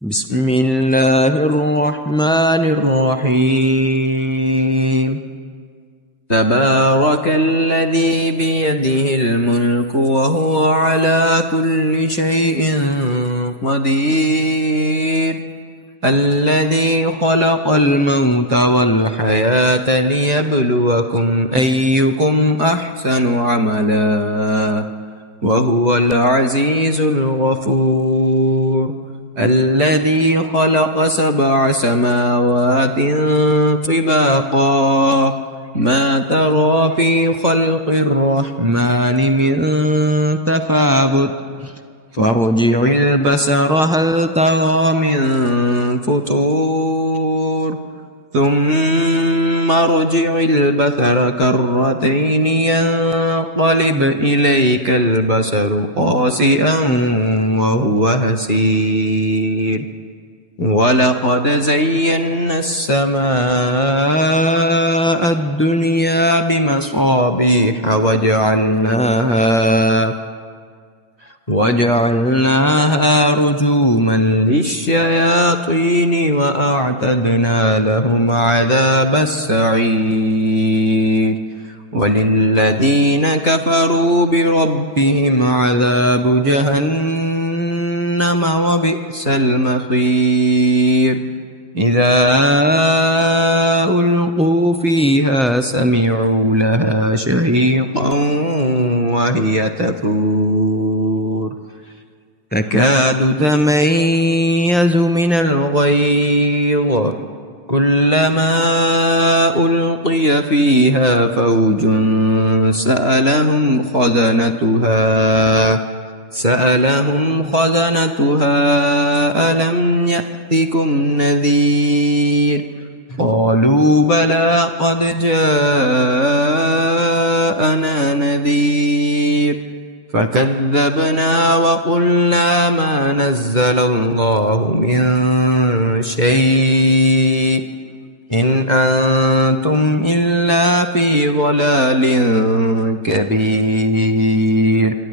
بسم الله الرحمن الرحيم. تبارك الذي بيده الملك وهو على كل شيء قدير، الذي خلق الموت والحياة ليبلوكم أيكم أحسن عملا وهو العزيز الغفور، الذي خلق 7 سماوات طباقا ما ترى في خلق الرحمن من تفاوت فارجع البصر هل ترى من فطور ثم ارجع البصر كرتين ينقلب إليك البصر خاسئا وهو حسير، ولقد زينا السماء الدنيا بمصابيح وجعلناها رجوما للشياطين وأعتدنا لهم عذاب السعير، وللذين كفروا بربهم عذاب جهنم وبئس المصير. إذا ألقوا فيها سمعوا لها شهيقا وهي تفور تكاد تميز من الغيظ، كلما ألقي فيها فوج سألهم خزنتها ألم يأتكم نذير؟ قالوا بلى قد جاءنا نذير فكذبنا وقلنا ما نزل الله من شيء إن أنتم إلا في ضلال كبير.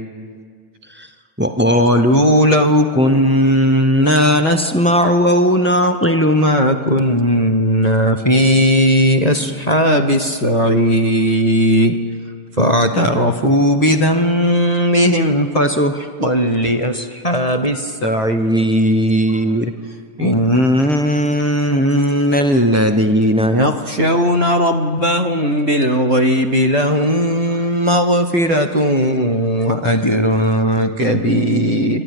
وقالوا لو كنا نسمع أو نعقل ما كنا في أصحاب السعير، فاعترفوا بذنبهم فسحقا لأصحاب السعير. إن الذين يخشون ربهم بالغيب لهم مغفرة وأجر كبير.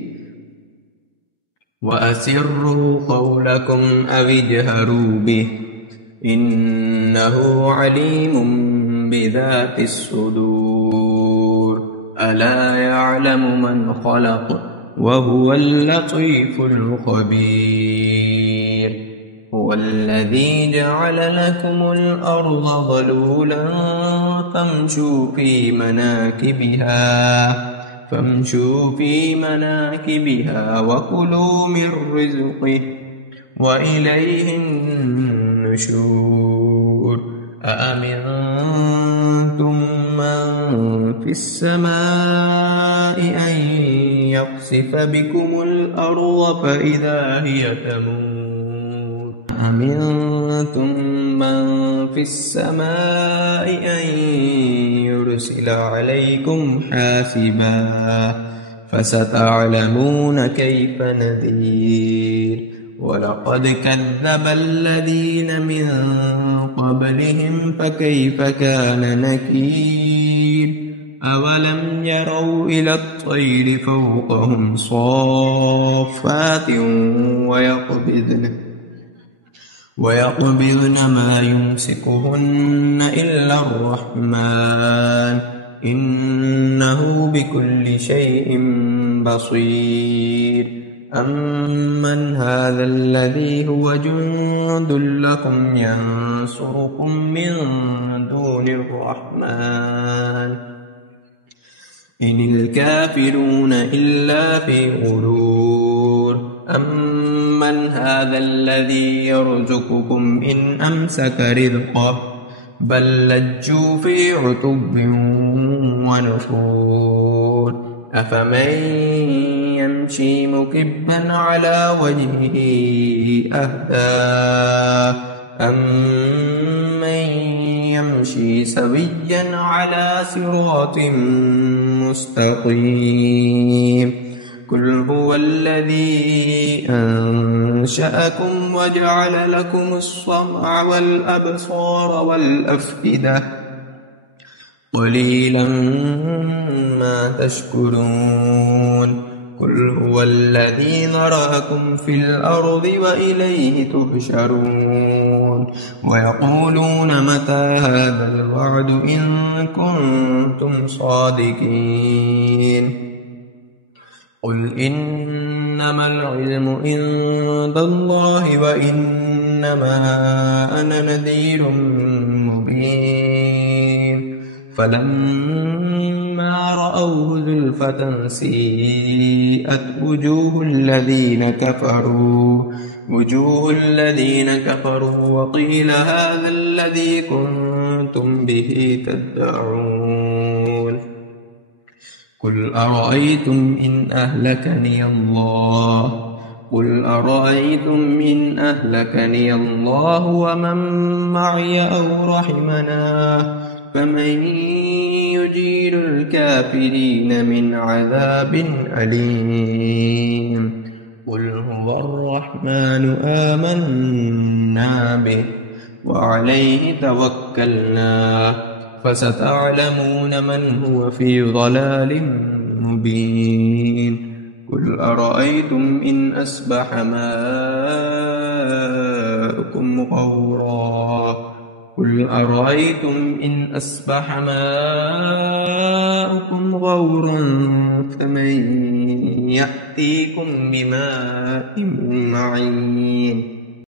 وأسروا قولكم أو اجهروا به إنه عليم بذات الصدور، ألا يعلم من خلق وهو اللطيف الخبير. هو الذي جعل لكم الأرض ظلولا فامشوا في مناكبها وكلوا من رزقه وإليه النشور. أأمنتم من في السماء أن يخسف بكم الأرض فإذا هي تمور؟ أأمنتم من في السماء أن يرسل عليكم حاسبا فستعلمون كيف نذير. ولقد كذب الذين من قبلهم فكيف كان نكير. أولم يروا إلى الطير فوقهم صافات ويقبضن ما يمسكهن إلا الرحمن إنه بكل شيء بصير. أمن هذا الذي هو جند لكم ينصركم من دون الرحمن إن الكافرون إلا في غرور. أمن هذا الذي يرزقكم إن أمسك رزقه بل لجوا في عتب ونفور. أفمن يمشي مكبا على وجهه أهدى أمن يمشي سويا على صراط مستقيم قل هو الذي أنشأكم وجعل لكم السمع والأبصار والأفئدة قليلا ما تشكرون قل هو الذي ذرأكم في الأرض وإليه تحشرون ويقولون متى هذا الوعد إن كنتم صادقين قل إنما العلم عند الله وإنما أنا نذير مبين فلما رأوه زلفة سيئت وجوه الذين كفروا وقيل هذا الذي كنتم به تدعون قل أرأيتم إن أهلكني الله ومن معي أو رحمنا فمن يجير الكافرين من عذاب أليم قل هو الرحمن آمنا به وعليه توكلنا فستعلمون من هو في ضلال مبين قل أرأيتم إن أصبح ماؤكم غورا فمن يأتيكم بماء معين